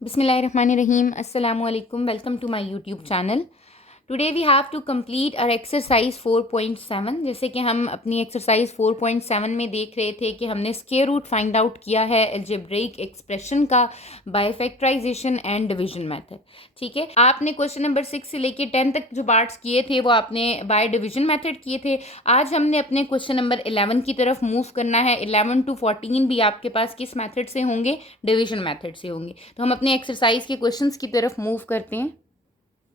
Bismillahirrahmanirrahim. Assalamu alaikum. Welcome to my YouTube channel. Today we have to complete our exercise 4.7. जैसे कि हम अपनी exercise 4.7 में देख रहे थे कि हमने स्क्वायर रूट फाइंड आउट किया है अलजेब्रिक एक्सप्रेशन का by factorisation and division method. ठीक है, आपने क्वेश्चन नंबर 6 से लेके 10 तक जो पार्ट्स किए थे वो आपने बाय डिवीजन मेथड किए थे. आज हमने अपने क्वेश्चन नंबर 11 की तरफ मूव करना है. 11 to 14 भी आपके पास किस मेथड से होंगे? डिवीजन मेथड से होंगे. तो हम अपने एक्सरसाइज के क्वेश्चंस की तरफ मूव करते हैं.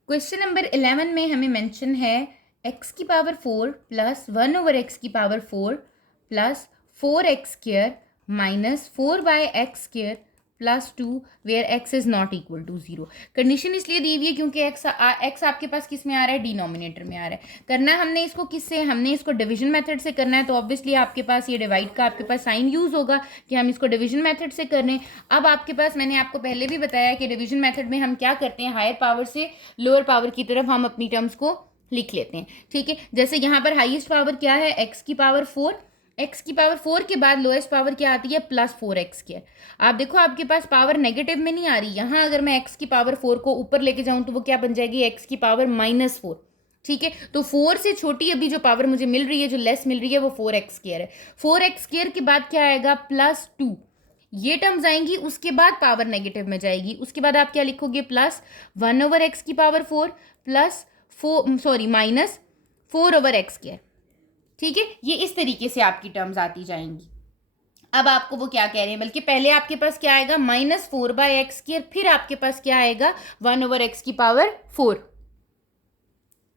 क्वेश्चन नंबर 11 में हमें मेंशन है x की पावर 4 प्लस 1/x की power 4 plus 4x square minus 4/x² plus 2 where x is not equal to 0. Condition इसलिए दी हुई है क्योंकि x आपके पास किस में आ रहा है? डिनोमिनेटर में आ रहा है. करना है हमने इसको किससे? हमने इसको डिवीजन मेथड से करना है. तो ऑब्वियसली आपके पास ये डिवाइड का आपके पास साइन यूज़ होगा कि हम इसको डिवीजन मेथड से कर रहे हैं. अब आपके पास मैंने आपको पहले भी बताया कि डिवीजन मेथड में हम क्या करते हैं, हायर पावर से लोअर पावर की तरफ हम अपनी टर्म्स को लिख लेते हैं. ठीक है, जैसे यहाँ पर हाईएस्ट पावर क्या है? x की पावर 4. x की पावर 4 के बाद लोएस्ट पावर क्या आती है? Plus 4x square. आप देखो आपके पास पावर नेगेटिव में नहीं आ रही. यहाँ अगर मैं x की पावर 4 को ऊपर लेके जाऊँ तो वो क्या बन जाएगी? x की पावर -4. ठीक है, तो 4 से छोटी अभी जो पावर मुझे मिल रही है, जो लेस मिल रही है, वो 4x स्क्वायर है. 4x स्क्वायर के बाद क्या आएगा? प्लस 2. ये टर्म्स आएंगी, उसके बाद पावर नेगेटिव में जाएगी. उसके बाद आप क्या लिखोगे? प्लस 1/x की power 4 plus minus 4/x square. ठीक है, ये इस तरीके से आपकी टर्म्स आती जाएंगी. अब आपको वो क्या कह रहे हैं, बल्कि पहले आपके पास क्या आएगा? -4/x². फिर आपके पास क्या आएगा? 1/x की पावर 4.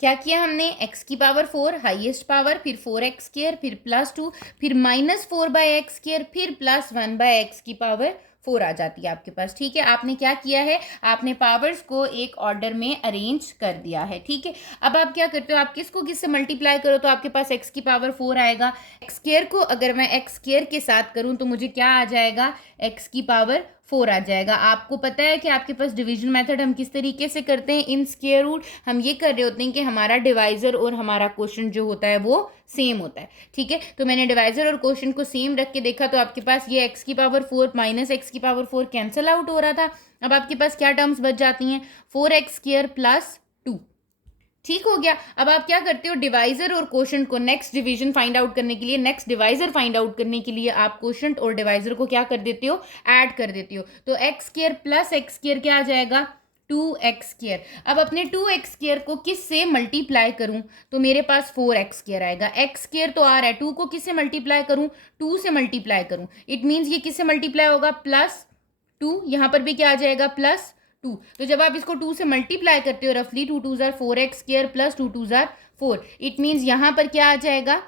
क्या किया हमने? x की पावर 4 हाईएस्ट पावर, फिर 4x², फिर प्लस 2, फिर -4/x², फिर प्लस 1/x की पावर 4 आ जाती है आपके पास. ठीक है, आपने क्या किया है? आपने पावर्स को एक ऑर्डर में अरेंज कर दिया है. ठीक है, अब आप क्या करते हो? आप किसको किससे मल्टीप्लाई करो तो आपके पास x की पावर 4 आएगा. x² को अगर मैं x² के साथ करूं तो मुझे क्या आ जाएगा? x की पावर 4 आ जाएगा. आपको पता है कि आपके पास डिवीजन मेथड हम किस तरीके से करते हैं? इन स्क्वायर रूट. हम ये कर रहे होते हैं कि हमारा डिवाइजर और हमारा क्वोशंट जो होता है वो सेम होता है. ठीक है, तो मैंने डिवाइजर और क्वोशंट को सेम रख के देखा तो आपके पास ये x की पावर 4 माइनस x की पावर 4 कैंसिल आउट हो रहा था. अब आपके पास क्या टर्म्स बच जाती हैं? 4x² plus 2. ठीक हो गया. अब आप क्या करते हो? डिवाइजर और क्वोशंट को नेक्स्ट डिवीजन फाइंड आउट करने के लिए, नेक्स्ट डिवाइजर फाइंड आउट करने के लिए आप क्वोशंट और डिवाइजर को क्या कर देते हो? ऐड कर देते हो. तो x² प्लस x² क्या आ जाएगा? 2x². अब अपने 2x² को किस से मल्टीप्लाई करूं तो मेरे पास 4x² आएगा. x² तो आ रहा है, 2 को किस से मल्टीप्लाई करूं? 2 से मल्टीप्लाई करूं. इट मीन्स ये किस से मल्टीप्लाई होगा? प्लस 2. यहाँ पर भी क्या आ जाएगा? प्लस 2. तो जब आप इसको 2 से मल्टीप्लाई करते हो रफली, 2 2 ज़ार 4x² प्लस 2 2 ज़ार 4. इट मीन्स यहाँ पर क्या आ जाएगा?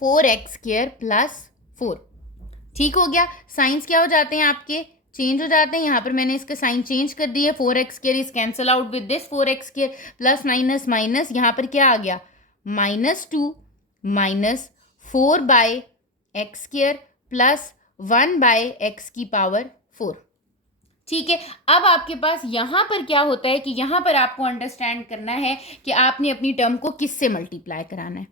4x² plus 4. ठीक हो गया. साइंस क्या हो जाते हैं आपके? चेंज हो जाते हैं. यहाँ पर मैंने इसका साइन चेंज कर दिया. 4x² is cancel out with this 4x² plus minus minus. यहाँ पर क्या आ गया? -2 माइनस 4/x² प्लस 1/x की पावर 4. ठीक है, अब आपके पास यहाँ पर क्या होता है कि यहाँ पर आपको अंडरस्टैंड करना है कि आपने अपनी टर्म को किससे मल्टीप्लाई कराना है.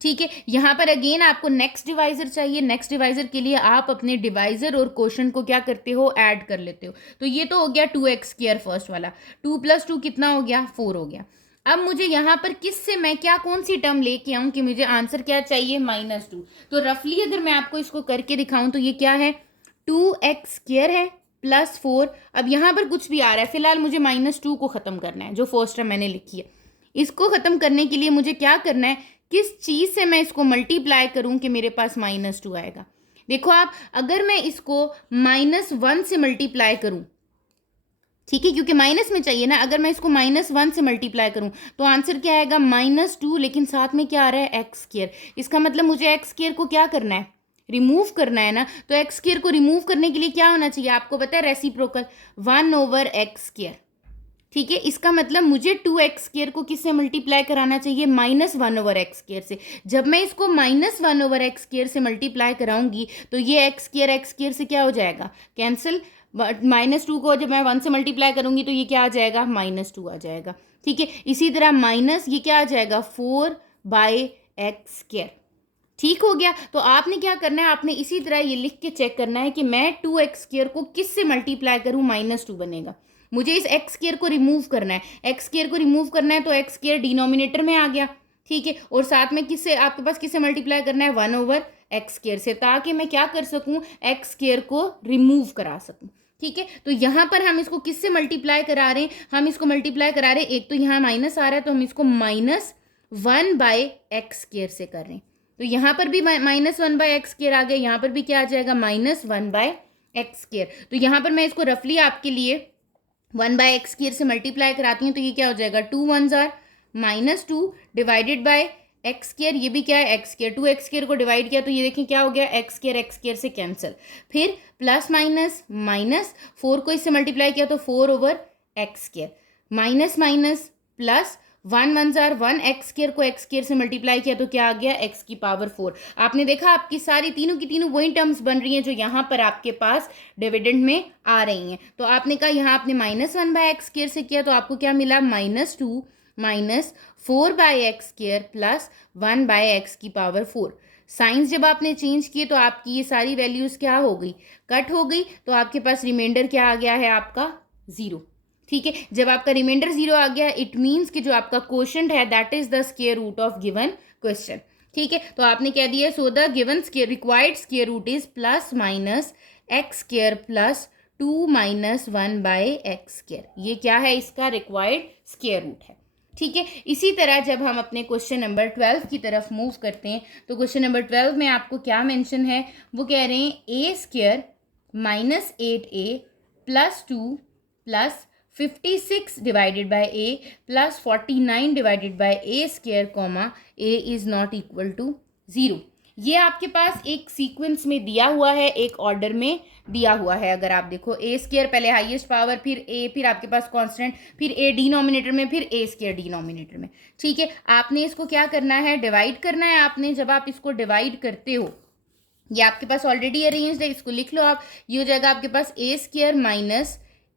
ठीक है, यहाँ पर अगेन आपको नेक्स्ट डिवाइजर चाहिए. नेक्स्ट डिवाइजर के लिए आप अपने डिवाइजर और क्वोशंट को क्या करते हो? ऐड कर लेते हो. तो ये तो हो गया 2x² फर्स्ट वाला. 2 + 2 कितना हो गया? 4 हो गया. अब मुझे यहाँ पर किससे मैं क्या कौन सी टर्म लेके आऊँ कि मुझे आंसर क्या चाहिए? -2. तो रफली अगर मैं आपको इसको करके दिखाऊँ तो ये क्या है? 2x² है प्लस 4. अब यहाँ पर कुछ भी आ रहा है, फिलहाल मुझे -2 को ख़त्म करना है, जो फर्स्ट टर्म मैंने लिखी है. इसको ख़त्म करने के लिए मुझे क्या करना है? किस चीज़ से मैं इसको मल्टीप्लाई करूँ कि मेरे पास -2 आएगा? देखो आप, अगर मैं इसको -1 से मल्टीप्लाई करूँ, ठीक है, क्योंकि माइनस में चाहिए ना. अगर मैं इसको -1 से मल्टीप्लाई करूँ तो आंसर क्या आएगा? -2. लेकिन साथ में क्या आ रहा है? x². इसका मतलब मुझे x² को क्या करना है? रिमूव करना है ना. तो x² को रिमूव करने के लिए क्या होना चाहिए? आपको पता है रेसिप्रोकल 1/x². ठीक है, इसका मतलब मुझे 2x² को किससे मल्टीप्लाई कराना चाहिए? -1/x² से. जब मैं इसको -1/x² से मल्टीप्लाई कराऊंगी तो ये x² से क्या हो जाएगा? कैंसिल. -2 को जब मैं 1 से मल्टीप्लाई करूंगी तो ये क्या आ जाएगा? -2 आ जाएगा. ठीक है, इसी तरह माइनस ये क्या आ जाएगा? 4/x². ठीक हो गया। तो आपने क्या करना है, आपने इसी तरह ये लिख के चेक करना है कि मैं 2x² को किस से मल्टीप्लाई करूँ, -2 बनेगा। मुझे इस x² को रिमूव करना है, x² को रिमूव करना है तो x² डिनोमिनेटर में आ गया, ठीक है। और साथ में किससे, आपके पास किससे मल्टीप्लाई करना है, 1/x² से, ताकि मैं क्या कर सकूँ, x² को रिमूव करा सकूँ, ठीक है। तो यहाँ पर हम इसको किससे मल्टीप्लाई करा रहे हैं, हम इसको मल्टीप्लाई करा रहे हैं, एक तो यहाँ माइनस आ रहा है तो हम इसको -1/x² से कर रहे हैं। तो यहाँ पर भी -1/x² आ गया, यहाँ पर भी क्या आ जाएगा, -1/x²। तो यहाँ पर मैं इसको रफली आपके लिए 1/x² से मल्टीप्लाई कराती हूँ, तो ये क्या हो जाएगा, 2 1s are -2 divided by x², ये भी क्या है, x², 2x² को डिवाइड किया तो ये देखें क्या हो गया, x² से कैंसिल, फिर प्लस माइनस माइनस, 4 को इससे मल्टीप्लाई किया तो 4/x², minus minus plus, 1 1s are 1, x² को x² से मल्टीप्लाई किया तो क्या आ गया, x⁴। आपने देखा आपकी सारी तीनों की तीनों वही टर्म्स बन रही हैं जो यहाँ पर आपके पास डिविडेंड में आ रही हैं। तो आपने कहा यहाँ आपने -1/x² से किया तो आपको क्या मिला, -2 -4/x² प्लस 1/x⁴। साइंस जब आपने चेंज किए तो आपकी ये सारी वैल्यूज क्या हो गई, कट हो गई, तो आपके पास रिमाइंडर क्या आ गया है, आपका 0, ठीक है। जब आपका रिमाइंडर 0 आ गया, इट मीन्स कि जो आपका क्वोशंट है that is the square root of given question, ठीक है। तो आपने कह दिया, so the given required square root is +-x² plus 2 -1/x²। ये क्या है, इसका रिक्वायर्ड स्क्वायर रूट है, ठीक है। इसी तरह जब हम अपने क्वेश्चन नंबर 12 की तरफ मूव करते हैं तो क्वेश्चन नंबर 12 में आपको क्या मेंशन है, वो कह रहे हैं a² -8a plus 2 plus 56 divided by a plus 49 divided by a² comma a is not equal to 0। ये आपके पास एक सीक्वेंस में दिया हुआ है, एक ऑर्डर में दिया हुआ है। अगर आप देखो, a² पहले हाईएस्ट पावर, फिर a, फिर आपके पास कांस्टेंट, फिर a डिनोमिनेटर में, फिर a² डिनोमिनेटर में, ठीक है। आपने इसको क्या करना है, डिवाइड करना है। आपने जब आप इसको डिवाइड करते हो, ये आपके पास ऑलरेडी अरेंज्ड है, इसको लिख लो आप, ये हो जाएगा आपके पास a²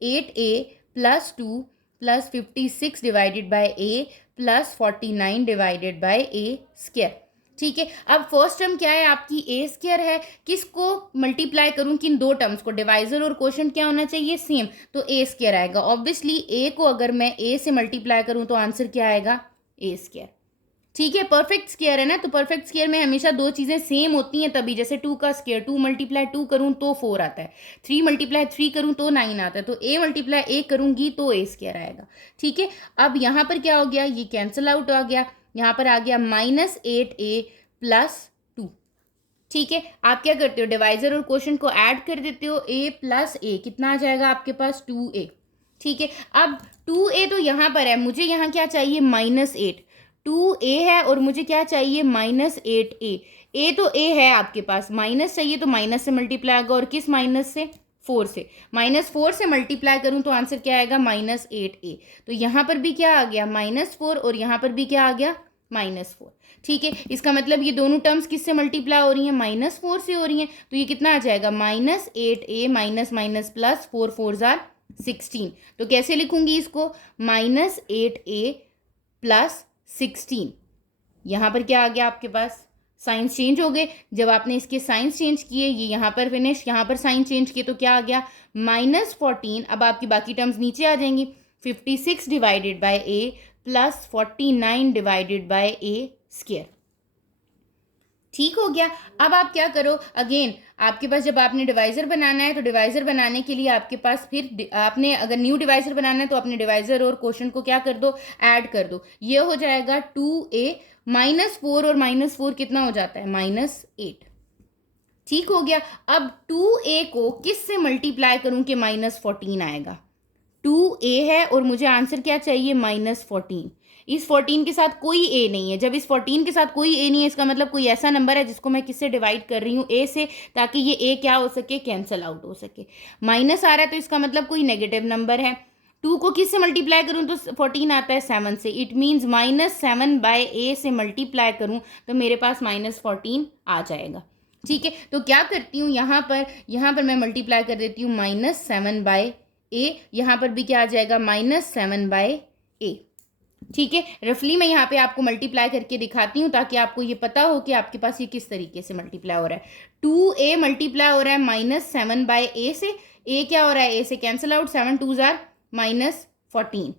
-8a plus 2 plus 56 divided by a plus 49 divided by a², ठीक है। अब फर्स्ट टर्म क्या है, आपकी a² है, किसको मल्टीप्लाई करूं, किन दो टर्म्स को, डिवाइजर और क्वोशंट क्या होना चाहिए, सेम, तो a² आएगा। ऑब्वियसली a को अगर मैं a से मल्टीप्लाई करूं तो आंसर क्या आएगा, a², ठीक है। परफेक्ट स्क्वायर है ना, तो परफेक्ट स्क्वायर में हमेशा दो चीज़ें सेम होती हैं तभी, जैसे 2 का स्क्वायर, 2 × 2 करूँ तो 4 आता है, 3 × 3 करूँ तो 9 आता है, तो a × a करूँगी तो a² आएगा, ठीक है। अब यहाँ पर क्या हो गया, ये कैंसिल आउट आ गया, यहाँ पर आ गया -8a प्लस 2, ठीक है। आप क्या करते हो, डिवाइजर और क्वोशंट को ऐड कर देते हो, a प्लस a कितना आ जाएगा आपके पास, 2a, ठीक है। अब 2a तो यहाँ पर है, मुझे यहाँ क्या चाहिए, -8, 2a है और मुझे क्या चाहिए, -8a, a तो a है आपके पास, माइनस चाहिए तो माइनस से मल्टीप्लाई होगा, और किस माइनस से, 4 से, -4 से मल्टीप्लाई करूं तो आंसर क्या आएगा, -8a। तो यहाँ पर भी क्या आ गया, -4, और यहाँ पर भी क्या आ गया, -4, ठीक है। इसका मतलब ये दोनों टर्म्स किससे मल्टीप्लाई हो रही हैं, -4 से हो रही हैं, तो ये कितना आ जाएगा, -8a minus minus plus 4 4s are 16। तो कैसे लिखूंगी इसको, -8a प्लस 16, यहाँ पर क्या आ गया आपके पास, साइंस चेंज हो गए। जब आपने इसके साइंस चेंज किए, ये यहाँ पर फिनिश, यहाँ पर साइन चेंज किए तो क्या आ गया, -14। अब आपकी बाकी टर्म्स नीचे आ जाएंगी, 56 divided by a plus 49 divided by a², ठीक हो गया। अब आप क्या करो, अगेन आपके पास जब आपने डिवाइजर बनाना है तो डिवाइजर बनाने के लिए आपके पास फिर आपने अगर न्यू डिवाइजर बनाना है तो अपने डिवाइजर और क्वोशंट को क्या कर दो, ऐड कर दो। ये हो जाएगा 2a -4 और -4 कितना हो जाता है, -8, ठीक हो गया। अब 2a को किस से मल्टीप्लाई करूं कि -14 आएगा, 2a है और मुझे आंसर क्या चाहिए, -14। इस 14 के साथ कोई a नहीं है, जब इस 14 के साथ कोई a नहीं है इसका मतलब कोई ऐसा नंबर है जिसको मैं किससे डिवाइड कर रही हूँ, a से, ताकि ये a क्या हो सके, कैंसिल आउट हो सके। माइनस आ रहा है तो इसका मतलब कोई नेगेटिव नंबर है। 2 को किस से मल्टीप्लाई करूँ तो 14 आता है 7 से, इट मीन्स -7/a से मल्टीप्लाई करूँ तो मेरे पास -14 आ जाएगा, ठीक है। तो क्या करती हूँ, यहाँ पर मैं मल्टीप्लाई कर देती हूँ -7/a, यहाँ पर भी क्या आ जाएगा, -7/a, ठीक है, रफली मैं यहाँ पे आपको मल्टीप्लाई करके दिखाती हूँ ताकि आपको ये पता हो कि आपके पास ये किस तरीके से मल्टीप्लाई हो रहा है। 2a मल्टीप्लाई हो रहा है -7/a से। a क्या हो रहा है, a से कैंसिल आउट, 7 2 जार -14।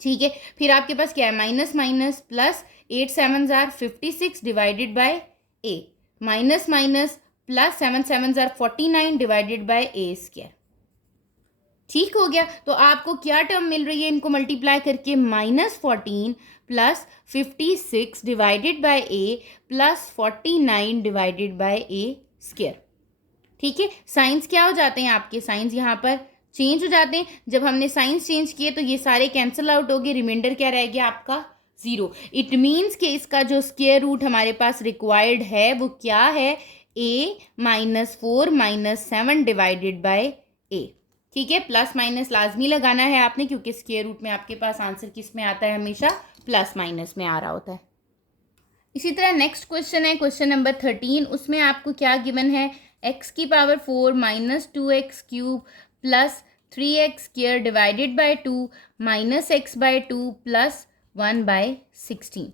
ठीक है, फिर आपके पास क्या है, minus minus plus, 8 7 jar 56 divided by a, minus minus plus 7 7 jar 49 divided by a square. ठीक हो गया, तो आपको क्या टर्म मिल रही है इनको मल्टीप्लाई करके, -14 plus 56 divided by a plus 49 divided by a square. ठीक है, साइंस क्या हो जाते हैं आपके, साइंस यहाँ पर चेंज हो जाते हैं। जब हमने साइंस चेंज किए तो ये सारे कैंसिल आउट हो गए, रिमाइंडर क्या रह गया आपका, 0। इट मीन्स कि इसका जो स्क्वायर रूट हमारे पास रिक्वायर्ड है वो क्या है, a -4 -7 डिवाइडेड बाय a। ठीक है, प्लस माइनस लाजमी लगाना है आपने, क्योंकि स्क्वायर रूट में आपके पास आंसर किस में आता है, हमेशा प्लस माइनस में आ रहा होता है। इसी तरह नेक्स्ट क्वेश्चन है क्वेश्चन नंबर 13। उसमें आपको क्या गिवन है, x की power 4 -2x cube plus 3x square divided by 2 -x/2 plus 1/16।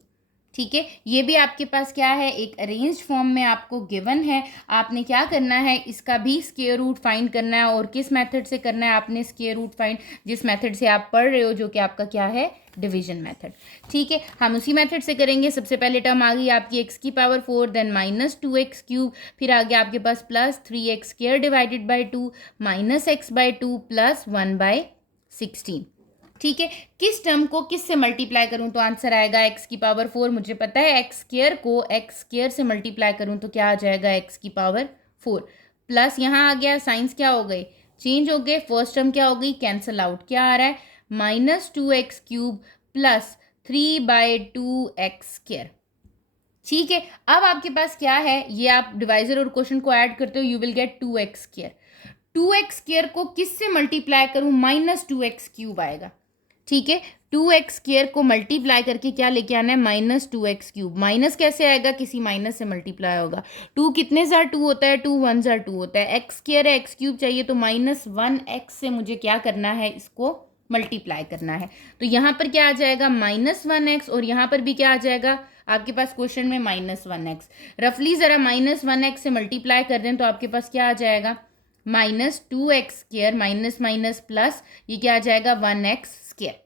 ठीक है, ये भी आपके पास क्या है, एक अरेंज्ड फॉर्म में आपको गिवन है। आपने क्या करना है, इसका भी स्क्वायर रूट फाइंड करना है। और किस मेथड से करना है आपने स्क्वायर रूट फाइंड, जिस मेथड से आप पढ़ रहे हो, जो कि आपका क्या है, डिवीजन मेथड। ठीक है, हम उसी मेथड से करेंगे। सबसे पहले टर्म आ गई आपकी x की पावर 4, देन -2x क्यूब, फिर आ गया आपके पास plus 3x square divided by 2 -x/2 plus 1/16। ठीक है, किस टर्म को किस से मल्टीप्लाई करूं तो आंसर आएगा x की पावर 4। मुझे पता है एक्स स्क्वायर को एक्स स्क्वायर से मल्टीप्लाई करूं तो क्या आ जाएगा, x की पावर 4 प्लस यहाँ आ गया, साइंस क्या हो गए, चेंज हो गए। फर्स्ट टर्म क्या हो गई, कैंसल आउट, क्या आ रहा है, -2x cube plus 3/2x square. ठीक है, अब आपके पास क्या है, ये आप डिवाइजर और क्वेश्चन को ऐड करते हो, you will get 2x square. 2x square को किस से मल्टीप्लाई करूं, -2x क्यूब आएगा। ठीक है, 2x स्क्वायर को मल्टीप्लाई करके क्या लेके आना है, -2x क्यूब। माइनस कैसे आएगा, किसी माइनस से मल्टीप्लाई होगा। 2 कितने जार 2 होता है, 2 1 जार 2 होता है। x स्क्वायर है, x क्यूब चाहिए, तो -1x से मुझे क्या करना है, इसको मल्टीप्लाई करना है। तो यहाँ पर क्या आ जाएगा, -1x, और यहाँ पर भी क्या आ जाएगा आपके पास क्वेश्चन में, -1x। रफली ज़रा -1x से मल्टीप्लाई कर दें तो आपके पास क्या आ जाएगा, -2x square minus minus plus, ये क्या आ जाएगा, 1x स्क्वायर।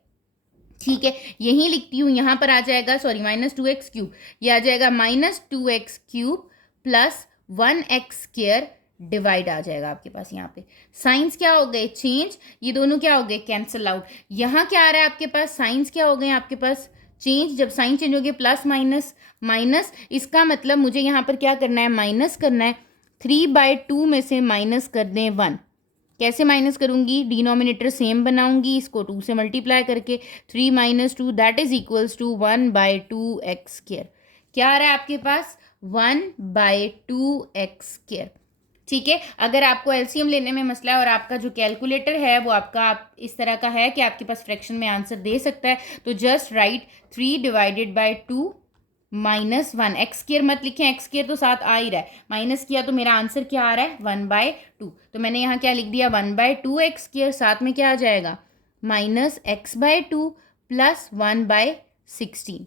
ठीक है, यही लिखती हूँ, यहाँ पर आ जाएगा, सॉरी, -2x क्यूब, ये आ जाएगा -2x cube plus 1x square divide आ जाएगा आपके पास। यहाँ पे साइंस क्या हो गए, चेंज, ये दोनों क्या हो गए, कैंसल आउट। यहाँ क्या आ रहा है आपके पास, साइंस क्या हो गए आपके पास, चेंज। जब साइन चेंज हो गया, प्लस माइनस माइनस, इसका मतलब मुझे यहाँ पर क्या करना है, माइनस करना है। 3/2 में से माइनस कर दें 1, कैसे माइनस करूंगी, डिनोमिनेटर सेम बनाऊंगी, इसको 2 से मल्टीप्लाई करके, 3 - 2 that is equals to 1/2x square. क्या आ रहा है आपके पास, 1/2x स्क्वायर। ठीक है, अगर आपको एलसीएम लेने में मसला है और आपका जो कैलकुलेटर है वो आपका आप इस तरह का है कि आपके पास फ्रैक्शन में आंसर दे सकता है, तो just right 3 divided by 2 -1। X square मत लिखें, एक्स स्क्वायर तो साथ आ ही रहा है, माइनस किया तो मेरा आंसर क्या आ रहा है, 1/2। तो मैंने यहाँ क्या लिख दिया, 1/2x स्क्वायर, साथ में क्या आ जाएगा, -x/2 प्लस 1/16।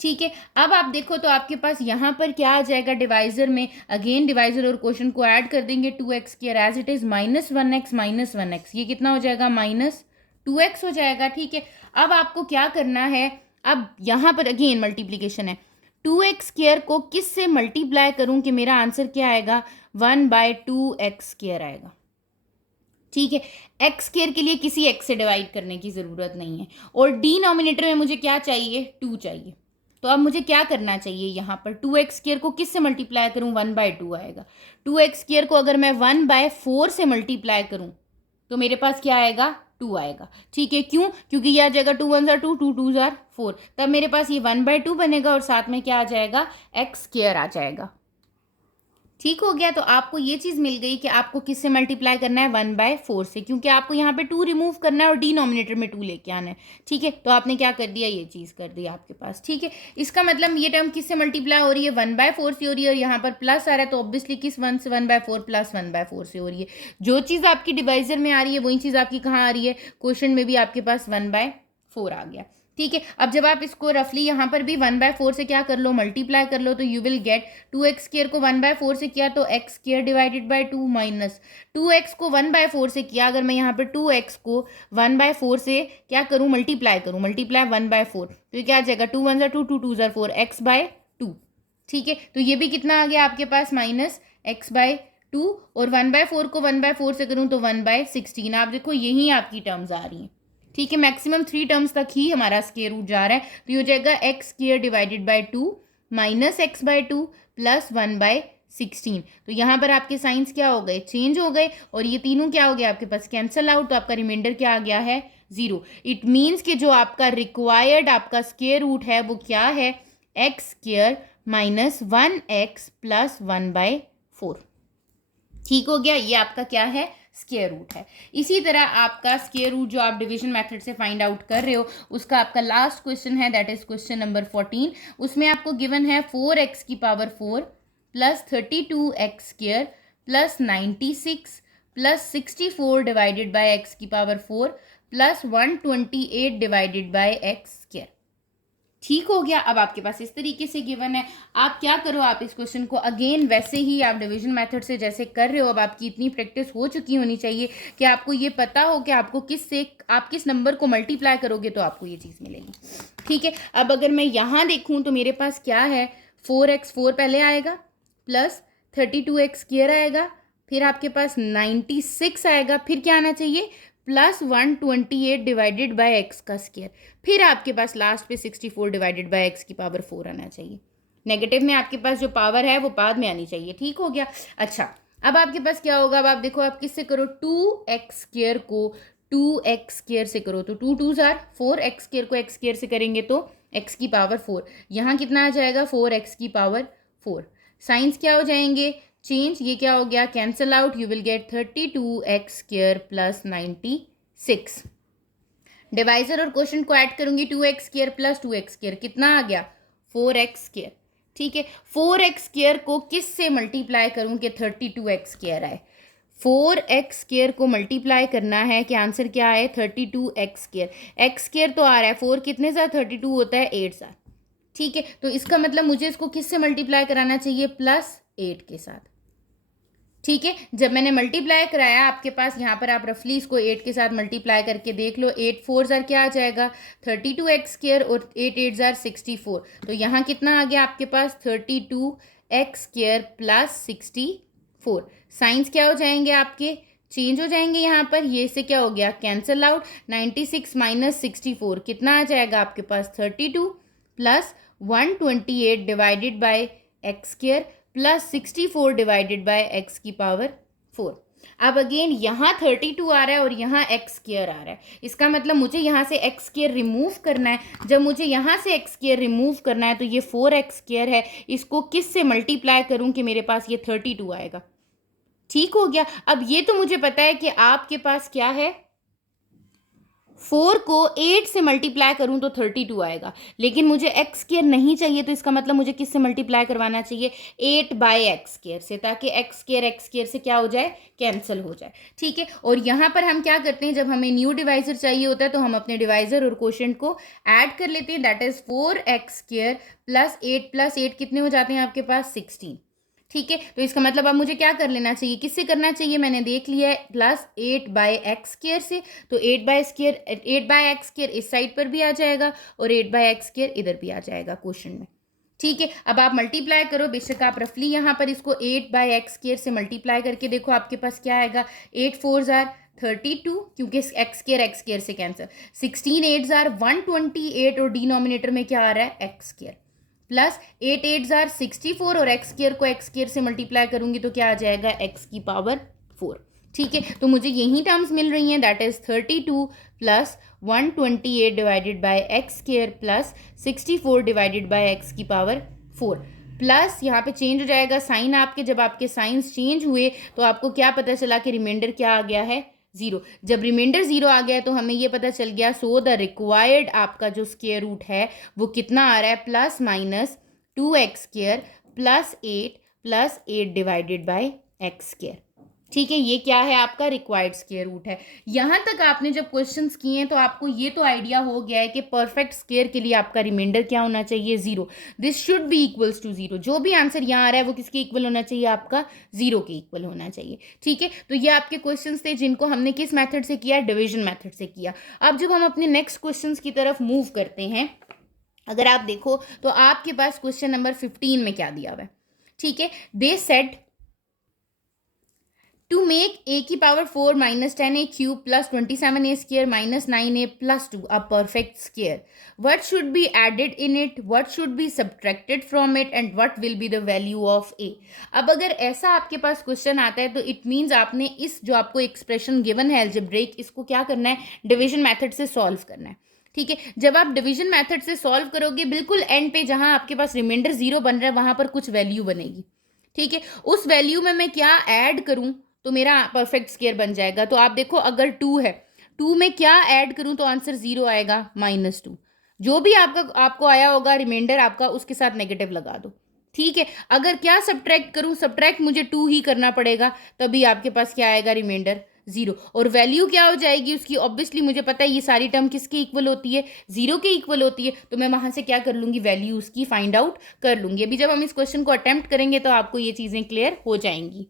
ठीक है, अब आप देखो तो आपके पास यहाँ पर क्या आ जाएगा, डिवाइजर में अगेन डिवाइजर और क्वेश्चन को ऐड कर देंगे, 2x square as it is -1x -1x, ये कितना हो जाएगा, -2x हो जाएगा। ठीक है, अब आपको क्या करना है, अब यहाँ पर अगेन मल्टीप्लीकेशन है, 2x स्क्वायर को किस से मल्टीप्लाई करूं कि मेरा आंसर क्या आएगा, 1/2x स्क्वायर आएगा। ठीक है, एक्स स्क्वायर के लिए किसी एक्स से डिवाइड करने की ज़रूरत नहीं है, और डिनोमिनेटर में मुझे क्या चाहिए, 2 चाहिए। तो अब मुझे क्या करना चाहिए, यहाँ पर 2x स्क्वायर को किस से मल्टीप्लाई करूँ, 1/2 आएगा। 2x स्क्वायर को अगर मैं 1/4 से मल्टीप्लाई करूँ तो मेरे पास क्या आएगा, 2 आएगा। ठीक है, क्यों, क्योंकि ये आ जाएगा 2 1 2, 2 2 4, तब मेरे पास ये 1/2 बनेगा और साथ में क्या आ जाएगा, एक्स स्क्वायर आ जाएगा। ठीक हो गया, तो आपको ये चीज़ मिल गई कि आपको किससे मल्टीप्लाई करना है, 1/4 से, क्योंकि आपको यहाँ पे 2 रिमूव करना है और डिनोमिनेटर में 2 लेके आना है। ठीक है, तो आपने क्या कर दिया, ये चीज़ कर दी आपके पास। ठीक है, इसका मतलब ये टर्म किससे मल्टीप्लाई हो रही है, 1/4 से हो रही है, और यहाँ पर प्लस आ रहा है, तो ऑब्वियसली किस 1 से, 1/4 प्लस 1/4 से हो रही है। जो चीज़ आपकी डिवाइजर में आ रही है वही चीज़ आपकी कहाँ आ रही है, क्वेश्चन में भी आपके पास 1/4 आ गया। ठीक है। अब जब आप इसको रफली यहाँ पर भी 1/4 से क्या कर लो, मल्टीप्लाई कर लो, तो you will get 2x square को 1/4 से किया तो x square divided by 2 minus 2x को 1/4 से किया, अगर मैं यहाँ पर 2x को 1/4 से क्या करूँ, मल्टीप्लाई करूँ, मल्टीप्लाई 1/4, तो ये क्या आ जाएगा, 2 1 2 2 2 4 x/2। ठीक है, तो ये भी कितना आ गया आपके पास, माइनस x/2, और 1/4 को 1/4 से करूँ तो 1/16। आप देखो यही आपकी टर्म्स आ रही हैं। ठीक है, मैक्सिमम 3 टर्म्स तक ही हमारा स्क्वायर रूट जा रहा है, तो ये हो जाएगा x square divided by 2 minus x/2 plus 1/16। तो यहाँ पर आपके साइंस क्या हो गए, चेंज हो गए, और ये तीनों क्या हो गया आपके पास, कैंसल आउट, तो आपका रिमाइंडर क्या आ गया है, 0। इट मीन्स कि जो आपका रिक्वायर्ड आपका स्क्वायर रूट है वो क्या है, x square minus 1x plus 1/4। ठीक हो गया, ये आपका क्या है, स्क्वायर रूट है। इसी तरह आपका स्क्वायर रूट जो आप डिवीजन मेथड से फाइंड आउट कर रहे हो, उसका आपका लास्ट क्वेश्चन है, दैट इज क्वेश्चन नंबर 14। उसमें आपको गिवन है 4x की power 4 plus 32x square plus 96 plus 64 divided by x की power 4 plus 128 divided by x square. ठीक हो गया। अब आपके पास इस तरीके से गिवन है, आप क्या करो, आप इस क्वेश्चन को अगेन वैसे ही आप डिवीजन मेथड से जैसे कर रहे हो, अब आपकी इतनी प्रैक्टिस हो चुकी होनी चाहिए कि आपको ये पता हो कि आपको आप किस नंबर को मल्टीप्लाई करोगे तो आपको ये चीज़ मिलेगी। ठीक है, अब अगर मैं यहाँ देखूँ तो मेरे पास क्या है, 4x4 पहले आएगा प्लस 32x स्क्वायर आएगा, फिर आपके पास 96 आएगा, फिर क्या आना चाहिए, प्लस 128 डिवाइडेड बाई एक्स का स्क्वायर, फिर आपके पास लास्ट पे 64 डिवाइडेड बाई एक्स की पावर 4 आना चाहिए। नेगेटिव में आपके पास जो पावर है वो बाद में आनी चाहिए। ठीक हो गया। अच्छा, अब आपके पास क्या होगा, अब आप देखो आप किससे करो, 2x स्क्वायर को 2x स्क्वायर से करो, तो 2 2 4, x स्क्वायर को x स्क्वायर से करेंगे तो x की पावर 4, यहाँ कितना आ जाएगा, 4x की पावर 4। साइंस क्या हो जाएंगे, चेंज, ये क्या हो गया, cancel out, you will get 32x square plus 96। Divisor और क्वोशंट को ऐड करूंगी, 2x square plus 2x square कितना आ गया, 4x स्क्वायर। ठीक है, 4x स्क्वायर को किस से मल्टीप्लाई करूं कि 32x स्क्वायर आए, 4x स्क्वायर को मल्टीप्लाई करना है कि आंसर क्या आए, 32x स्क्वायर। x स्क्वायर तो आ रहा है 4, कितने ज़ार 32 होता है 8 ज़ार। ठीक है, तो इसका मतलब मुझे इसको किस से मल्टीप्लाई कराना चाहिए, प्लस 8 के साथ। ठीक है, जब मैंने मल्टीप्लाई कराया आपके पास यहाँ पर आप रफली इसको 8 के साथ मल्टीप्लाई करके देख लो, 8 4 ज़ार क्या आ जाएगा, 32x स्क्वायर, और 8 8 ज़ार 64, तो यहाँ कितना आ गया आपके पास, 32x स्क्वायर प्लस 64। साइंस क्या हो जाएंगे आपके, चेंज हो जाएंगे, यहाँ पर ये से क्या हो गया, कैंसल आउट, 96 माइनस 64 कितना आ जाएगा आपके पास, 32 plus 128 divided by x square plus 64 divided by x की पावर 4। अब अगेन यहाँ 32 आ रहा है और यहाँ एक्स स्क्वायर आ रहा है, इसका मतलब मुझे यहाँ से एक्स स्क्वायर रिमूव करना है। जब मुझे यहाँ से एक्स स्क्वायर रिमूव करना है तो ये 4x स्क्वायर है, इसको किस से मल्टीप्लाई करूँ कि मेरे पास ये 32 आएगा। ठीक हो गया। अब ये तो मुझे पता है कि आपके पास क्या है, 4 को 8 से मल्टीप्लाई करूं तो 32 आएगा, लेकिन मुझे एक्स स्क्वायर नहीं चाहिए, तो इसका मतलब मुझे किस से मल्टीप्लाई करवाना चाहिए, 8 बाई एक्स स्क्वायर से, ताकि एक्स स्क्वायर से क्या हो जाए, कैंसिल हो जाए। ठीक है, और यहाँ पर हम क्या करते हैं, जब हमें न्यू डिवाइजर चाहिए होता है तो हम अपने डिवाइजर और क्वोशंट को ऐड कर लेते हैं, that is 4x square plus 8 कितने हो जाते हैं आपके पास, 16। ठीक है, तो इसका मतलब अब मुझे क्या कर लेना चाहिए, किससे करना चाहिए, मैंने देख लिया है, प्लस 8 बाई एक्स स्क्वायर से, तो 8 बाई एक्स स्क्वायर इस साइड पर भी आ जाएगा और 8 बाई एक्स स्क्वायर इधर भी आ जाएगा क्वेश्चन में। ठीक है, अब आप मल्टीप्लाई करो, बेशक आप रफली यहाँ पर इसको 8 बाई एक्स स्क्वायर से मल्टीप्लाई करके देखो आपके पास क्या आएगा, 8 4 ज़ार 32, क्योंकि एक्स स्क्वायर से कैंसर, 16 8 ज़ार 128, और डिनोमिनेटर में क्या आ रहा है, एक्स स्क्वायर, प्लस 8 8 ज़ार 64, और एक्स स्क्वायर से मल्टीप्लाई करूंगी तो क्या आ जाएगा, एक्स की पावर 4। ठीक है, तो मुझे यही टर्म्स मिल रही हैं, that is 32 plus 128 divided by x square plus 64 divided by x की पावर 4, प्लस यहाँ पे चेंज हो जाएगा साइन आपके, जब आपके साइंस चेंज हुए तो आपको क्या पता चला कि रिमाइंडर क्या आ गया है, 0। जब रिमाइंडर 0 आ गया तो हमें ये पता चल गया, सो द रिक्वायर्ड आपका जो स्क्वायर रूट है वो कितना आ रहा है, plus minus 2x square plus 8 divided by x square. ठीक है, ये क्या है आपका रिक्वायर्ड स्क्वायर रूट है। यहाँ तक आपने जब क्वेश्चंस किए हैं तो आपको ये तो आइडिया हो गया है कि परफेक्ट स्क्वायर के लिए आपका रिमाइंडर क्या होना चाहिए, zero. This should be equals to zero. जो भी आंसर यहाँ आ रहा है वो किसके इक्वल होना चाहिए, आपका जीरो के इक्वल होना चाहिए। ठीक है, तो ये आपके क्वेश्चन थे जिनको हमने किस मैथड से किया, डिविजन मैथड से किया। अब जब हम अपने नेक्स्ट क्वेश्चन की तरफ मूव करते हैं, अगर आप देखो तो आपके पास क्वेश्चन नंबर 15 में क्या दिया हुआ है। ठीक है, they said to make a की power 4 minus 10a cube plus 27a square minus 9a plus 2 a perfect square. What should be added in it? What should be subtracted from it? And what will be the value of a? अब अगर ऐसा आपके पास question आता है तो it means आपने इस जो आपको एक्सप्रेशन गिवन है अलजेब्रिक, इसको क्या करना है, डिविजन मेथड से सॉल्व करना है। ठीक है, जब आप डिवीजन मेथड से सॉल्व करोगे बिल्कुल एंड पे जहां आपके पास रिमाइंडर जीरो बन रहा है वहां पर कुछ वैल्यू बनेगी। ठीक है, उस वैल्यू में मैं क्या ऐड करूं तो मेरा परफेक्ट स्क्वायर बन जाएगा। तो आप देखो अगर 2 है, 2 में क्या ऐड करूं तो आंसर 0 आएगा, -2। जो भी आपको आया होगा रिमाइंडर आपका, उसके साथ नेगेटिव लगा दो। ठीक है, अगर क्या सब्ट्रैक्ट करूं, सब्ट्रैक्ट मुझे 2 ही करना पड़ेगा, तभी आपके पास क्या आएगा, रिमाइंडर 0। और वैल्यू क्या हो जाएगी उसकी, ऑब्वियसली मुझे पता है ये सारी टर्म किसके इक्वल होती है, 0 के इक्वल होती है। तो मैं वहां से क्या कर लूंगी, वैल्यू उसकी फाइंड आउट कर लूंगी। अभी जब हम इस क्वेश्चन को अटेम्प्ट करेंगे तो आपको ये चीजें क्लियर हो जाएंगी।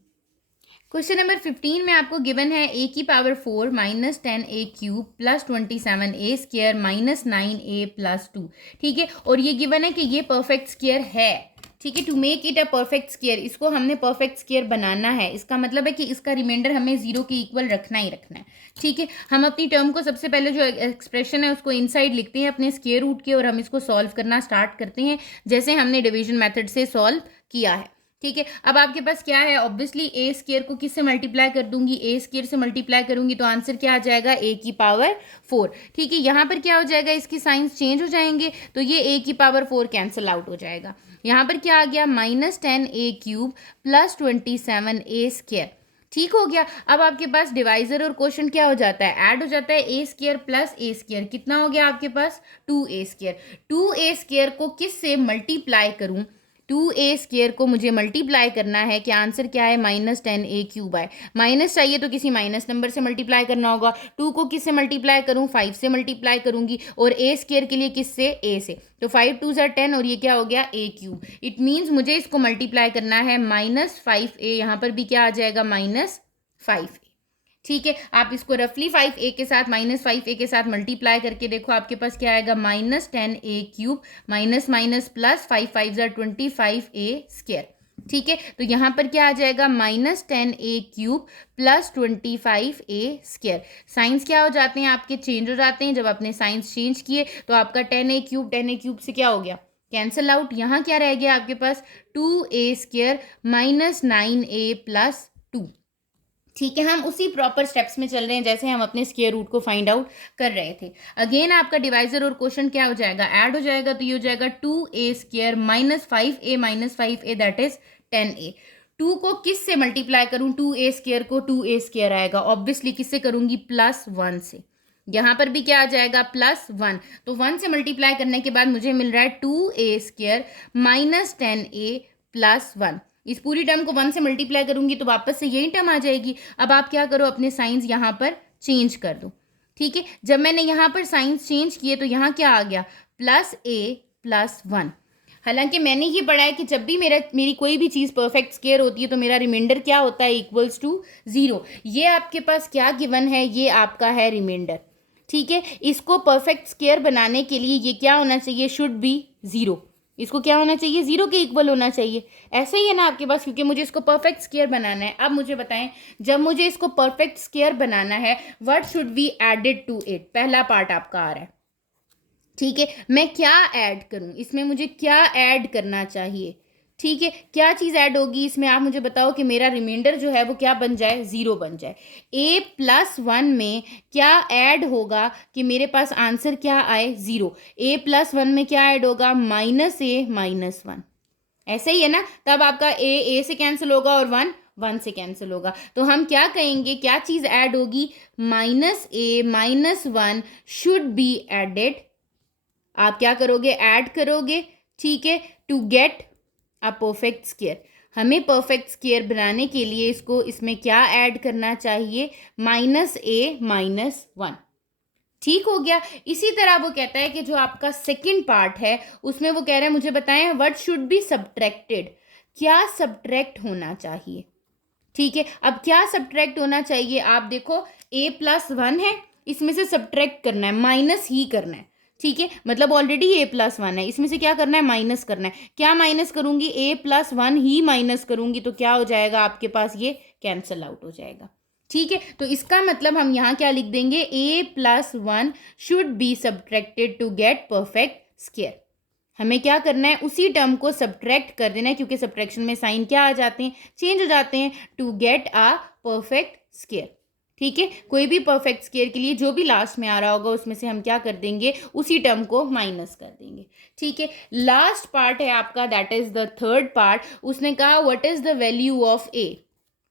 क्वेश्चन नंबर 15 में आपको गिवन है a की power 4 minus 10a cube plus 27a square minus 9a plus 2। ठीक है, और ये गिवन है कि ये परफेक्ट स्क्वायर है। ठीक है, to make it a perfect square, इसको हमने परफेक्ट स्क्वायर बनाना है। इसका मतलब है कि इसका रिमाइंडर हमें 0 के इक्वल रखना ही रखना है। ठीक है, हम अपनी टर्म को सबसे पहले जो एक्सप्रेशन है उसको इनसाइड लिखते हैं अपने स्क्वायर रूट के, और हम इसको सॉल्व करना स्टार्ट करते हैं जैसे हमने डिवीजन मेथड से सॉल्व किया है। ठीक है, अब आपके पास क्या है, ऑब्वियसली ए स्क्वायर को किससे मल्टीप्लाई कर दूंगी, ए स्क्वायर से मल्टीप्लाई करूंगी तो आंसर क्या आ जाएगा, ए की पावर 4। ठीक है, यहाँ पर क्या हो जाएगा, इसकी साइंस चेंज हो जाएंगे तो ये ए की पावर 4 कैंसिल आउट हो जाएगा। यहाँ पर क्या आ गया, -10a cube plus 27a square. ठीक हो गया। अब आपके पास डिवाइजर और क्वोशंट क्या हो जाता है, ऐड हो जाता है, ए स्क्वायर प्लस ए स्क्वायर कितना हो गया आपके पास, 2a स्क्वायर। 2a स्क्वायर को किस से मल्टीप्लाई करूं, 2a स्क्वायर को मुझे मल्टीप्लाई करना है, क्या आंसर क्या है, -10a क्यूब आए। माइनस चाहिए तो किसी माइनस नंबर से मल्टीप्लाई करना होगा। 2 को किस से मल्टीप्लाई करूं, 5 से मल्टीप्लाई करूंगी, और a स्क्वायर के लिए किस से, a से। तो 5 2 ज़ा 10 और ये क्या हो गया, a क्यूब। इट मीन्स मुझे इसको मल्टीप्लाई करना है -5a, यहाँ पर भी क्या आ जाएगा, -5a। ठीक है, आप इसको रफली 5a के साथ -5a के साथ मल्टीप्लाई करके देखो, आपके पास क्या आएगा, -10a cube minus minus plus 5 5 ज़ा 25a स्क्वायर। ठीक है, तो यहाँ पर क्या आ जाएगा, -10a cube plus 25a square. Science क्या हो जाते हैं आपके, चेंज हो जाते हैं। जब आपने साइंस चेंज किए तो आपका 10a क्यूब से क्या हो गया, कैंसिल आउट। यहाँ क्या रह गया आपके पास, 2a square minus 9a plus 2। ठीक है, हम उसी प्रॉपर स्टेप्स में चल रहे हैं जैसे हम अपने स्क्वायर रूट को फाइंड आउट कर रहे थे। अगेन आपका डिवाइजर और क्वोशंट क्या हो जाएगा, ऐड हो जाएगा, तो ये हो जाएगा 2a square minus 5a that is 10a। 2 को किस से मल्टीप्लाई करूं, 2a स्क्वायर को, 2a स्क्वायर आएगा, ऑब्वियसली किससे करूंगी, +1 से। यहाँ पर भी क्या आ जाएगा, +1। तो 1 से मल्टीप्लाई करने के बाद मुझे मिल रहा है 2a square minus 10a plus 1। इस पूरी टर्म को 1 से मल्टीप्लाई करूंगी तो वापस से यही टर्म आ जाएगी। अब आप क्या करो, अपने साइंस यहाँ पर चेंज कर दो। ठीक है, जब मैंने यहाँ पर साइंस चेंज किए तो यहाँ क्या आ गया, +a प्लस 1। हालांकि मैंने ये पढ़ा है कि जब भी मेरी कोई भी चीज़ परफेक्ट स्क्वायर होती है तो मेरा रिमाइंडर क्या होता है, इक्वल्स टू 0। ये आपके पास क्या गिवन है, ये आपका है रिमाइंडर। ठीक है, इसको परफेक्ट स्क्वायर बनाने के लिए ये क्या होना चाहिए, शुड बी 0। इसको क्या होना चाहिए, 0 के इक्वल होना चाहिए। ऐसा ही है ना आपके पास, क्योंकि मुझे इसको परफेक्ट स्क्वायर बनाना है। अब मुझे बताएं, जब मुझे इसको परफेक्ट स्क्वायर बनाना है, what should be added to it, पहला पार्ट आपका आ रहा है। ठीक है, मैं क्या ऐड करूं, इसमें मुझे क्या ऐड करना चाहिए। ठीक है, क्या चीज़ ऐड होगी इसमें, आप मुझे बताओ कि मेरा रिमाइंडर जो है वो क्या बन जाए, 0 बन जाए। a+1 में क्या ऐड होगा कि मेरे पास आंसर क्या आए, 0। a+1 में क्या ऐड होगा, -a-1। ऐसे ही है ना, तब आपका a से कैंसिल होगा और 1 से कैंसिल होगा। तो हम क्या कहेंगे, क्या चीज़ ऐड होगी, -a-1 शुड बी एडेड। आप क्या करोगे, ऐड करोगे। ठीक है, to get a perfect square. हमें परफेक्ट स्क्वायर बनाने के लिए इसमें क्या ऐड करना चाहिए, -a-1। ठीक हो गया। इसी तरह वो कहता है कि जो आपका सेकंड पार्ट है उसमें वो कह रहा है मुझे बताएं व्हाट शुड बी सब्ट्रैक्टेड, क्या सब्ट्रैक्ट होना चाहिए। ठीक है, अब क्या सब्ट्रैक्ट होना चाहिए, आप देखो a+1 है, इसमें से सब्ट्रैक्ट करना है, माइनस ही करना है। ठीक है, मतलब ऑलरेडी a+1 है, इसमें से क्या करना है, माइनस करना है। क्या माइनस करूंगी, a+1 ही माइनस करूंगी तो क्या हो जाएगा आपके पास, ये कैंसल आउट हो जाएगा। ठीक है, तो इसका मतलब हम यहाँ क्या लिख देंगे, a+1 should be subtracted to get perfect square. हमें क्या करना है, उसी टर्म को सब्ट्रैक्ट कर देना है, क्योंकि सब्ट्रैक्शन में साइन क्या आ जाते हैं, चेंज हो जाते हैं, to get a perfect square. ठीक है, कोई भी परफेक्ट स्क्वायर के लिए जो भी लास्ट में आ रहा होगा उसमें से हम क्या कर देंगे, उसी टर्म को माइनस कर देंगे। ठीक है, लास्ट पार्ट है आपका, that is the third part. उसने कहा what is the value of A,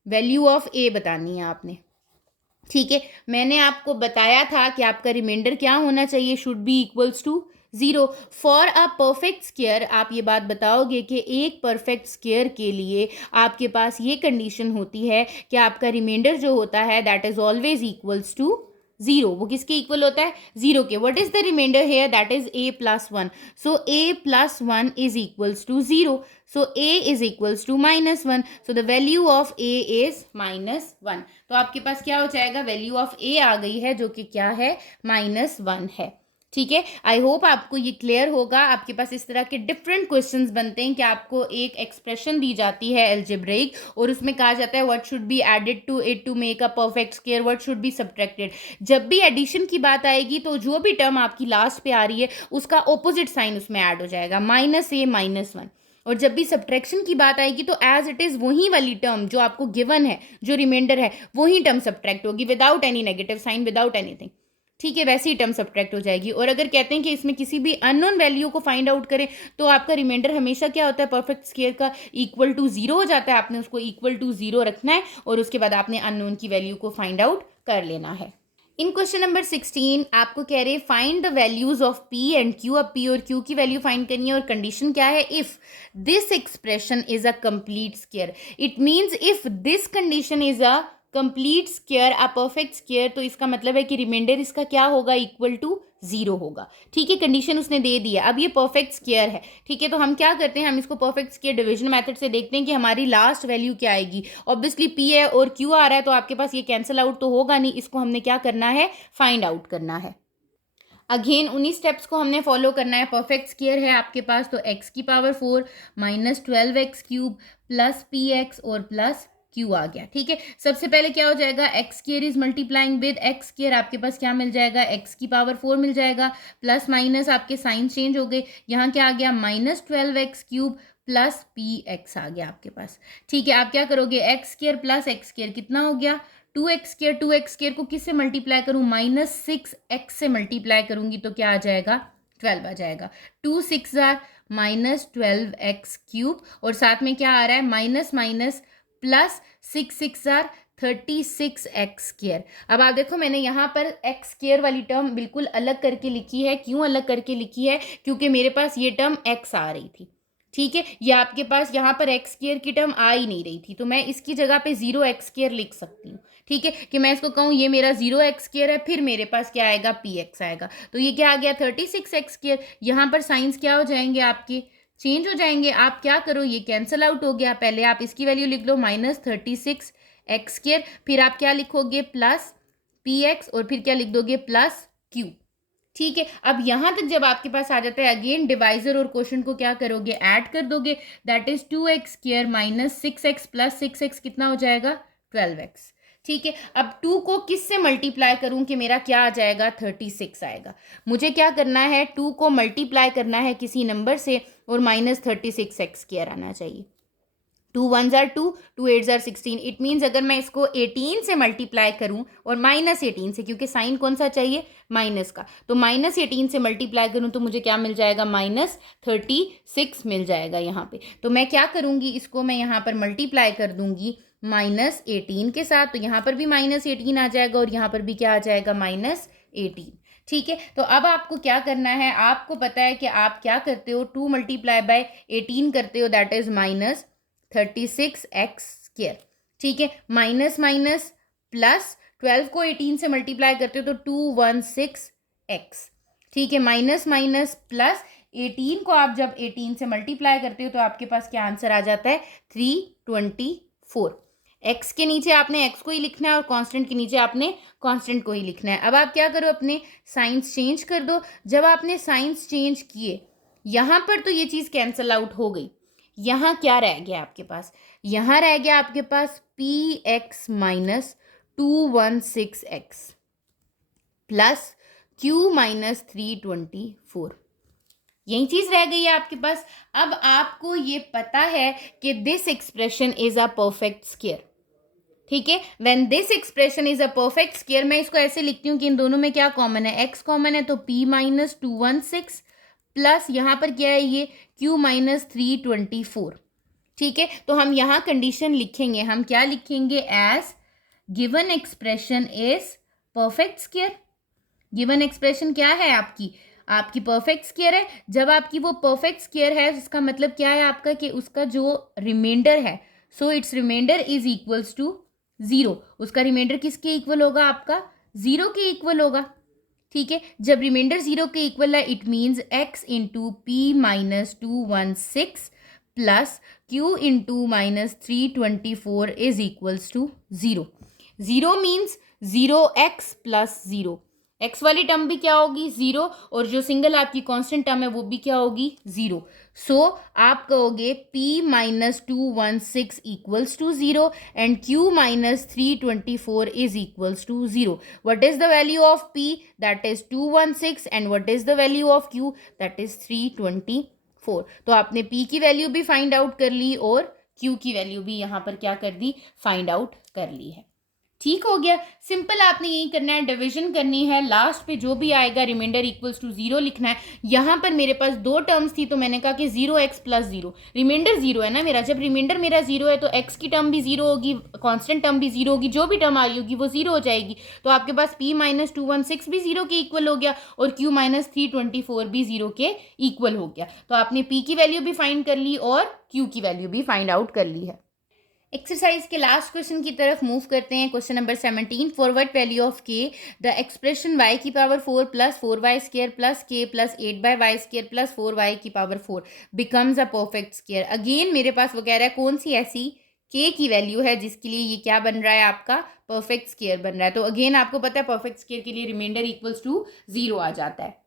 value of A बतानी है आपने। ठीक है, मैंने आपको बताया था कि आपका रिमाइंडर क्या होना चाहिए, should be equals to 0 for a perfect square. आप ये बात बताओगे कि एक परफेक्ट स्क्वायर के लिए आपके पास ये कंडीशन होती है कि आपका रिमाइंडर जो होता है that is always equals to 0। वो किसके इक्वल होता है, 0 के। What is the remainder here, that is a+1। So a+1 is equals to 0। So a is equals to -1. So the value of a is -1. तो आपके पास क्या हो जाएगा, वैल्यू ऑफ a आ गई है जो कि क्या है, -1 है। ठीक है, आई होप आपको ये क्लियर होगा। आपके पास इस तरह के डिफरेंट क्वेश्चंस बनते हैं कि आपको एक एक्सप्रेशन दी जाती है एल्जेब्रिक और उसमें कहा जाता है what should be added to it to make a perfect square, what should be subtracted. जब भी एडिशन की बात आएगी तो जो भी टर्म आपकी लास्ट पे आ रही है उसका ऑपोजिट साइन उसमें ऐड हो जाएगा, -a-1। और जब भी सब्ट्रैक्शन की बात आएगी तो एज इट इज वही वाली टर्म जो आपको गिवन है, जो रिमाइंडर है, वही टर्म सब्ट्रैक्ट होगी without any negative sign, without anything. ठीक है, वैसी ही टर्म सब्ट्रैक्ट हो जाएगी। और अगर कहते हैं कि इसमें किसी भी अननोन वैल्यू को फाइंड आउट करें तो आपका रिमाइंडर हमेशा क्या होता है, परफेक्ट स्क्वायर का इक्वल टू 0 हो जाता है। आपने उसको इक्वल टू 0 रखना है और उसके बाद आपने अननोन की वैल्यू को फाइंड आउट कर लेना है। इन क्वेश्चन नंबर 16 आपको कह रहे find the values of p and q। अब p और q की वैल्यू फाइंड करनी है और कंडीशन क्या है, if this expression is a complete square. It means if this condition is a complete square, a perfect square, तो इसका मतलब है कि रिमाइंडर इसका क्या होगा, इक्वल टू 0 होगा। ठीक है, कंडीशन उसने दे दिया। अब ये परफेक्ट स्क्वायर है। ठीक है, तो हम क्या करते हैं, हम इसको परफेक्ट स्क्वायर डिवीजन मेथड से देखते हैं कि हमारी लास्ट वैल्यू क्या आएगी। ऑब्वियसली p है और q आ रहा है तो आपके पास ये कैंसिल आउट तो होगा नहीं, इसको हमने क्या करना है, फाइंड आउट करना है। अगेन उन्हीं स्टेप्स को हमने फॉलो करना है। परफेक्ट स्क्वायर है आपके पास तो x⁴ -12x³ प्लस px और प्लस q आ गया। ठीक है, सबसे पहले क्या हो जाएगा, x² is multiplying with x², आपके पास क्या मिल जाएगा, x⁴ मिल जाएगा, प्लस माइनस आपके साइन चेंज हो गए, यहाँ क्या आ गया, -12x³ प्लस px आ गया आपके पास। ठीक है, आप क्या करोगे, x² प्लस x² कितना हो गया, 2x² को किससे मल्टीप्लाई करूं, -6x से मल्टीप्लाई करूंगी तो क्या आ जाएगा, 12 आ जाएगा। 2 6 -12x³ और साथ में क्या आ रहा है, माइनस माइनस प्लस 6 6 36x²। अब आप देखो मैंने यहाँ पर x² वाली टर्म बिल्कुल अलग करके लिखी है। क्यों अलग करके लिखी है, क्योंकि मेरे पास ये टर्म x आ रही थी। ठीक है, ये आपके पास यहाँ पर x² की टर्म आ ही नहीं रही थी तो मैं इसकी जगह पे 0x² लिख सकती हूँ। ठीक है, कि मैं इसको कहूँ ये मेरा 0x² है, फिर मेरे पास क्या आएगा, px आएगा। तो ये क्या आ गया, 36x²। यहाँ पर साइंस क्या हो जाएंगे आपके, चेंज हो जाएंगे। आप क्या करो, ये कैंसिल आउट हो गया। पहले आप इसकी वैल्यू लिख लो -36x², फिर आप क्या लिखोगे, प्लस px और फिर क्या लिख दोगे, प्लस q। ठीक है, अब यहां तक जब आपके पास आ जाता है, अगेन डिवाइजर और क्वोशंट को क्या करोगे, ऐड कर दोगे। That is 2x² minus 6x plus 6x कितना हो जाएगा, 12x। ठीक है, अब 2 को किस से मल्टीप्लाई करूं कि मेरा क्या आ जाएगा, 36 आएगा। मुझे क्या करना है, 2 को मल्टीप्लाई करना है किसी नंबर से और -36x² आना चाहिए। 2 1s are 2, 2 8s are 16। It means अगर मैं इसको 18 से मल्टीप्लाई करूं और -18 से, क्योंकि साइन कौन सा चाहिए, माइनस का, तो -18 से मल्टीप्लाई करूं तो मुझे क्या मिल जाएगा, -36 मिल जाएगा यहाँ पे। तो मैं क्या करूंगी, इसको मैं यहाँ पर मल्टीप्लाई कर दूंगी -18 के साथ, तो यहाँ पर भी -18 आ जाएगा और यहाँ पर भी क्या आ जाएगा, -18। ठीक है, तो अब आपको क्या करना है, आपको पता है कि आप क्या करते हो, 2 × 18 करते हो, दैट इज 36x²। ठीक है, माइनस माइनस प्लस, 12 को 18 से मल्टीप्लाई करते हो तो 216x। ठीक है, माइनस माइनस प्लस, 18 को आप जब 18 से मल्टीप्लाई करते हो तो आपके पास क्या आंसर आ जाता है, 324। एक्स के नीचे आपने एक्स को ही लिखना है और कांस्टेंट के नीचे आपने कांस्टेंट को ही लिखना है। अब आप क्या करो, अपने साइंस चेंज कर दो। जब आपने साइंस चेंज किए, यहाँ पर तो ये चीज़ कैंसल आउट हो गई। यहाँ क्या रह गया आपके पास, यहाँ रह गया आपके पास P X minus 216x plus Q minus 324। यही चीज रह गई है आपके पास। अब आपको ये पता है कि this expression is a perfect square. ठीक है, when this expression is a perfect square, मैं इसको ऐसे लिखती हूँ कि इन दोनों में क्या कॉमन है, x कॉमन है, तो p माइनस 216 प्लस यहाँ पर क्या है, ये q माइनस 324। ठीक है, तो हम यहाँ कंडीशन लिखेंगे, हम क्या लिखेंगे, as given expression is perfect square. Given expression क्या है आपकी परफेक्ट स्क्वायर है। जब आपकी वो परफेक्ट स्क्वायर है, इसका मतलब क्या है आपका, कि उसका जो रिमाइंडर है, so it's remainder is equals to 0। उसका रिमाइंडर किसके इक्वल होगा, आपका 0 के इक्वल होगा। ठीक है, जब रिमाइंडर 0 के इक्वल है, it means x into p minus 216 plus q into minus 324 is equals to 0। 0 means 0x plus 0, x वाली टर्म भी क्या होगी, 0, और जो सिंगल आपकी कांस्टेंट टर्म है वो भी क्या होगी, 0। सो आप कहोगे p minus 216 equals to 0 and q minus 324 is equals to 0। What is the value of p, that is 216, and what is the value of q, that is 324। तो आपने p की वैल्यू भी फाइंड आउट कर ली और q की value भी यहाँ पर क्या कर दी, फाइंड आउट कर ली है। ठीक हो गया, सिंपल आपने यही करना है, डिवीजन करनी है, लास्ट पे जो भी आएगा रिमाइंडर इक्वल्स टू 0 लिखना है। यहाँ पर मेरे पास दो टर्म्स थी तो मैंने कहा कि 0x प्लस 0, रिमाइंडर 0 है ना मेरा, जब रिमाइंडर मेरा 0 है तो x की टर्म भी 0 होगी, कांस्टेंट टर्म भी 0 होगी, जो भी टर्म आ रही होगी वो 0 हो जाएगी। तो आपके पास p माइनस 216 भी 0 के इक्वल हो गया और q माइनस 324 भी 0 के इक्वल हो गया। तो आपने p की वैल्यू भी फाइंड कर ली और q की वैल्यू भी फाइंड आउट कर ली है। एक्सरसाइज के लास्ट क्वेश्चन की तरफ मूव करते हैं। Question number 17, for what value of k the expression y की power 4 plus 4y square plus k plus 8/y square plus 4y की power 4 becomes a perfect square. Again मेरे पास वो कह रहा है कौन सी ऐसी k की वैल्यू है जिसके लिए ये क्या बन रहा है, आपका परफेक्ट स्क्वायर बन रहा है। तो अगेन आपको पता है परफेक्ट स्क्वायर के लिए रिमाइंडर इक्वल्स टू 0 आ जाता है।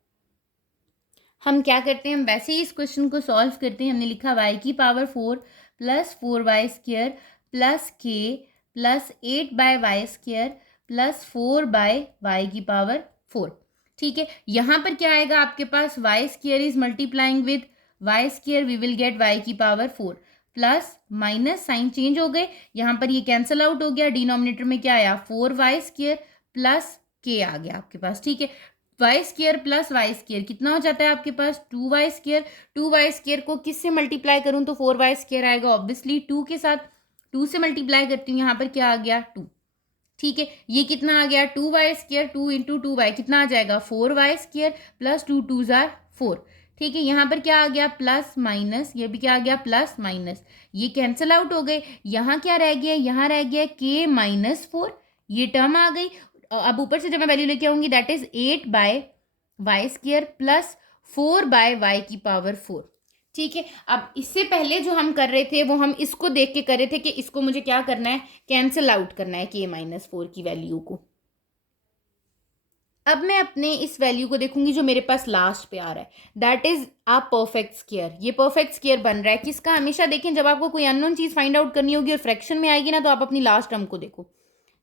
हम क्या करते हैं, हम वैसे ही इस क्वेश्चन को सॉल्व करते हैं। हमने लिखा y की power 4 plus 4y square plus k plus 8/y square plus 4/y की पावर 4। ठीक है, यहाँ पर क्या आएगा आपके पास, y square is multiplying with y square, we will get y की power 4 plus minus, sign change हो गए, यहाँ पर ये कैंसल आउट हो गया, डिनोमिनेटर में क्या आया 4y स्क्वायर प्लस k आ गया आपके पास। ठीक है, y square plus y square कितना हो जाता है आपके पास, 2y स्क्वायर। 2y स्क्वायर को किससे मल्टीप्लाई करूं तो 4y स्क्वायर आएगा, ऑब्वियसली 2 के साथ 2 से मल्टीप्लाई करती हूँ, यहाँ पर क्या आ गया 2। ठीक है, ये कितना आ गया 2y स्क्वायर, 2 इंटू 2y कितना आ जाएगा 4y स्क्वायर प्लस 2 2 जार 4। ठीक है, यहाँ पर क्या आ गया प्लस माइनस, ये भी क्या आ गया प्लस माइनस, ये कैंसिल आउट हो गए। यहाँ क्या रह गया, यहाँ रह गया k माइनस 4, ये टर्म आ गई। अब ऊपर से जब मैं वैल्यू लेके आऊंगी that is 8/y square plus 4/y की पावर 4। ठीक है, अब इससे पहले जो हम कर रहे थे वो हम इसको देख के कर रहे थे कि इसको मुझे क्या करना है, कैंसिल आउट करना है k माइनस 4 की वैल्यू को। अब मैं अपने इस वैल्यू को देखूंगी जो मेरे पास लास्ट पे आ रहा है, that is a perfect square. ये परफेक्ट स्क्वायर बन रहा है किसका, हमेशा देखें जब आपको कोई अननोन चीज फाइंड आउट करनी होगी और फ्रैक्शन में आएगी ना तो आप अपनी लास्ट टर्म को देखो।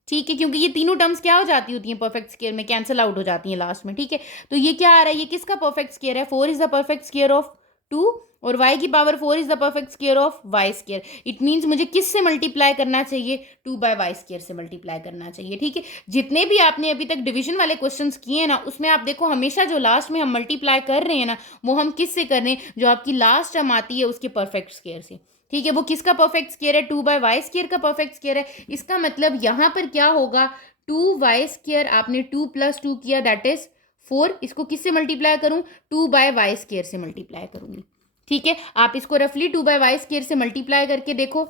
ठीक है, क्योंकि ये तीनों टर्म्स क्या हो जाती होती हैं परफेक्ट स्क्वायर में, कैंसिल आउट हो जाती हैं लास्ट में। ठीक है, तो ये क्या आ रहा है, ये किसका परफेक्ट स्क्वायर है, 4 is the perfect square of 2 और y की power 4 is the perfect square of y square. It means मुझे किससे मल्टीप्लाई करना चाहिए, 2/y स्क्वायर से मल्टीप्लाई करना चाहिए। ठीक है, जितने भी आपने अभी तक डिवीजन वाले क्वेश्चंस किए हैं ना उसमें आप देखो हमेशा जो लास्ट में हम मल्टीप्लाई कर रहे हैं ना वो हम किससे कर रहे हैं, जो आपकी लास्ट टर्म आती है उसके परफेक्ट स्क्वायर से। ठीक है, वो किसका परफेक्ट स्क्वायर है, 2/y स्क्वायर का परफेक्ट स्क्वायर है। इसका मतलब यहाँ पर क्या होगा, 2y स्क्वायर आपने 2 + 2 किया दैट इज 4, इसको किससे मल्टीप्लाई करूँ, 2/y स्क्वायर से मल्टीप्लाई करूँगी। ठीक है, आप इसको रफली 2/y² से मल्टीप्लाई करके देखो,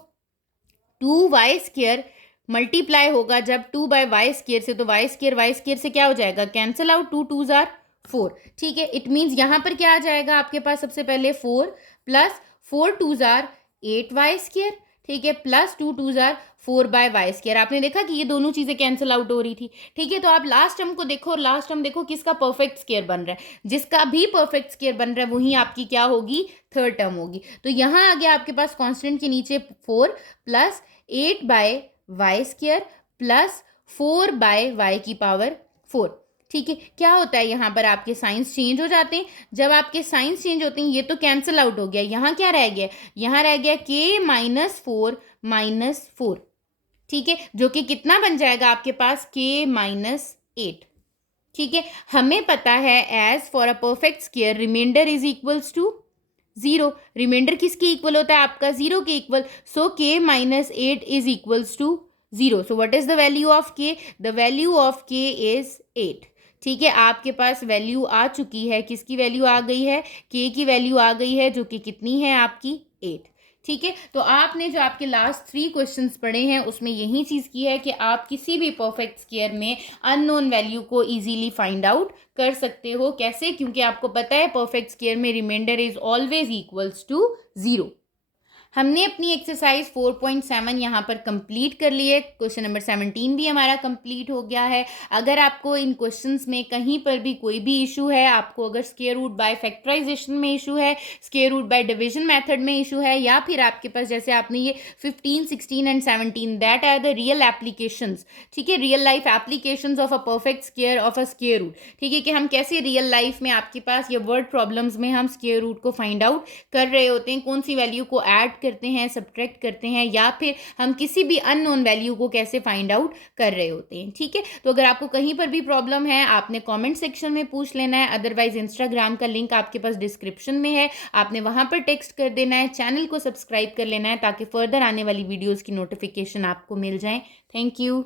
2y² मल्टीप्लाई होगा जब 2/y² से, तो y² से क्या हो जाएगा, कैंसिल आउट, 2 2s आर 4। ठीक है, इट मीन्स यहाँ पर क्या आ जाएगा आपके पास, सबसे पहले 4 प्लस 4 2s आर 8y², ठीक है, प्लस 2 2s आर 4/y²। आपने देखा कि ये दोनों चीज़ें कैंसिल आउट हो रही थी। ठीक है, तो आप लास्ट टर्म को देखो, लास्ट टर्म देखो किसका परफेक्ट स्क्वायर बन रहा है, जिसका भी परफेक्ट स्क्वायर बन रहा है वही आपकी क्या होगी, थर्ड टर्म होगी। तो यहाँ आ गया आपके पास कांस्टेंट के नीचे 4 प्लस 8/y² प्लस 4/y⁴। ठीक है, क्या होता है यहाँ पर आपके साइंस चेंज हो जाते हैं। जब आपके साइंस चेंज होते हैं, ये तो कैंसिल आउट हो गया, यहाँ क्या रह गया, यहाँ रह गया k-4 ठीक है, जो कि कितना बन जाएगा आपके पास, k-8। ठीक है, हमें पता है as for a perfect square reminder is equals to 0। Reminder किसके इक्वल होता है आपका, 0 के इक्वल। So k-8 is equals to 0। So what is the value of k, the value of k is 8। ठीक है, आपके पास वैल्यू आ चुकी है, किसकी वैल्यू आ गई है, k की वैल्यू आ गई है, जो कि कितनी है आपकी, 8। ठीक है, तो आपने जो आपके लास्ट 3 क्वेश्चंस पढ़े हैं उसमें यही चीज़ की है कि आप किसी भी परफेक्ट स्क्वायर में अननोन वैल्यू को इजीली फाइंड आउट कर सकते हो। कैसे, क्योंकि आपको पता है परफेक्ट स्क्वायर में reminder is always equals to 0। हमने अपनी एक्सरसाइज 4.7 यहाँ पर कंप्लीट कर ली है। क्वेश्चन नंबर 17 भी हमारा कंप्लीट हो गया है। अगर आपको इन क्वेश्चंस में कहीं पर भी कोई भी इशू है, आपको अगर स्क्वायर रूट बाय फैक्टराइजेशन में इशू है, square root by division method में इशू है, या फिर आपके पास जैसे आपने ये 15, 16 and 17 that are the real applications, ठीक है, real life applications of a perfect square of a square root. ठीक है, कि हम कैसे रियल लाइफ में आपके पास ये वर्ड प्रॉब्लम्स में हम स्क्वायर रूट को फाइंड आउट कर रहे होते हैं, कौन सी वैल्यू को ऐड करते हैं, सब्ट्रैक्ट करते हैं, या फिर हम किसी भी अननोन वैल्यू को कैसे फाइंड आउट कर रहे होते हैं। ठीक है, तो अगर आपको कहीं पर भी प्रॉब्लम है आपने कमेंट सेक्शन में पूछ लेना है, अदरवाइज इंस्टाग्राम का लिंक आपके पास डिस्क्रिप्शन में है, आपने वहां पर टेक्स्ट कर देना है। चैनल को सब्सक्राइब कर लेना है ताकि फर्दर आने वाली वीडियोस की नोटिफिकेशन आपको मिल जाए। Thank you.